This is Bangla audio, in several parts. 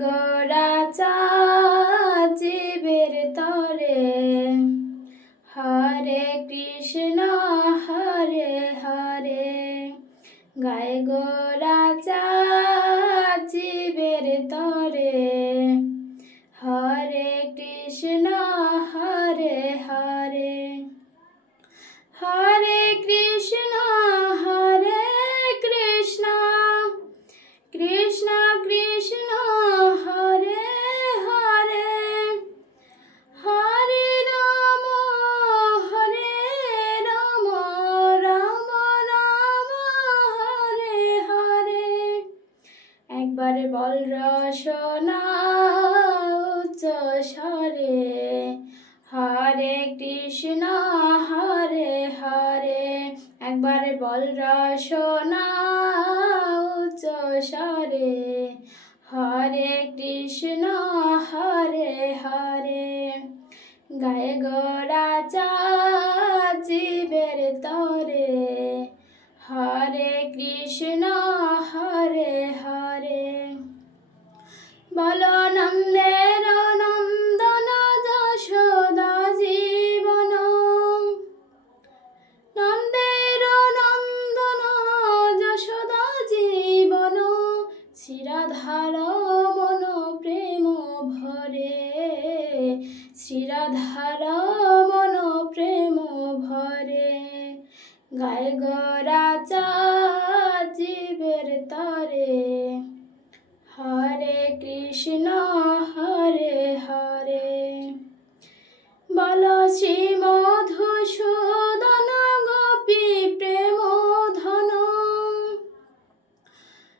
গোরাচা জীবের তরে হরে কৃষ্ণ হরে হরে গায় গোরাচা জীবের তরে হরে কৃষ্ণ হরে হরে হরে কৃষ্ণ হরে কৃষ্ণ কৃষ্ণ কৃষ্ণ হরে হরে হরে রাম রাম রাম হরে হরে একবারে বল রসনা উচ্চ স্বরে হরে কৃষ্ণ হরে হরে একবারে বল রসনা উচ্চ স্বরে হরে কৃষ্ণ হরে হরে গায়ে গোরাচা জীবের তরে হরে কৃষ্ণ হরে হরে বল নন্দের নন্দন যশোদা জীবন নন্দের নন্দন যশোদা জীবন শ্রীরাধার মন প্রেম ভরে শ্রীরাধার মন প্রেম ভরে গায় গোরাচা জীবের তরে হরে কৃষ্ণ হরে হরে বল শ্রী মধুসূদন গোপী প্রেম ধন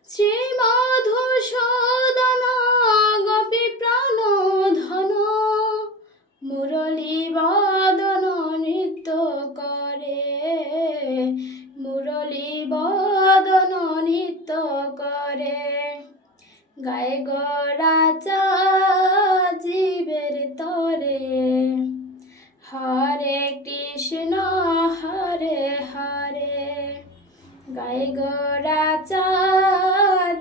শ্রী মধুসূদন গোপী প্রাণ ধন মুরলী বদন নৃত্য করে মুরলী বদন নৃত্য করে গায়ে গোরাচা জীবের তরে হরে কৃষ্ণ হরে হরে গায়ে গোরাচা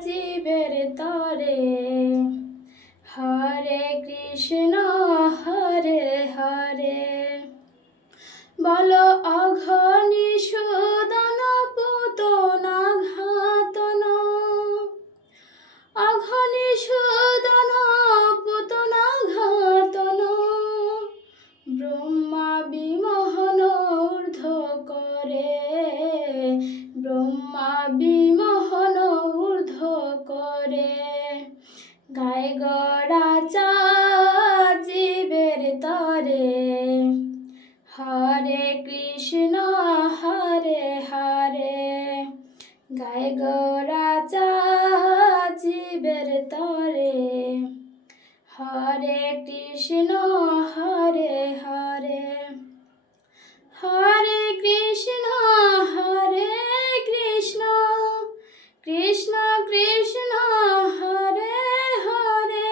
জীবের তরে হরে কৃষ্ণ হরে হরে বল অঘনিষূদন পুতনা ঘাতন অঘনিষূদন পুতনা ঘাতন ব্রহ্মা বিমোহন ঊর্ধ্ব করে ব্রহ্মা বিমোহন ঊর্ধ্ব করে গায়ে গোরাচা জীবের তরে হরে কৃষ্ণ হরে হরে গায়ে গোরাচা জীবের তরে হরে কৃষ্ণ হরে হরে হরে কৃষ্ণ হরে কৃষ্ণ কৃষ্ণ কৃষ্ণ হরে হরে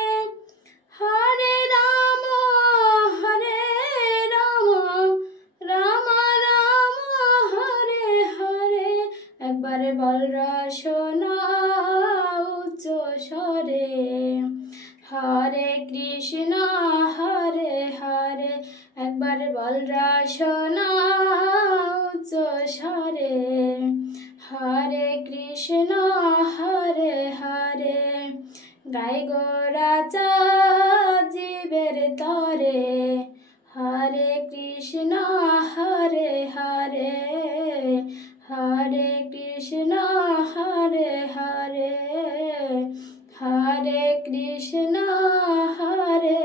হরে রাম রাম রাম হরে হরে একবারে বল রসনা উচ্চ স্বরে হরে কৃষ্ণ হরে হরে একবারে বল রসনা উচ্চ স্বরে হরে কৃষ্ণ হরে হরে গায়ে গোরাচা জীবের তরে হরে কৃষ্ণ হরে হরে হরে কৃষ্ণ হরে হরে হরে কৃষ্ণ হরে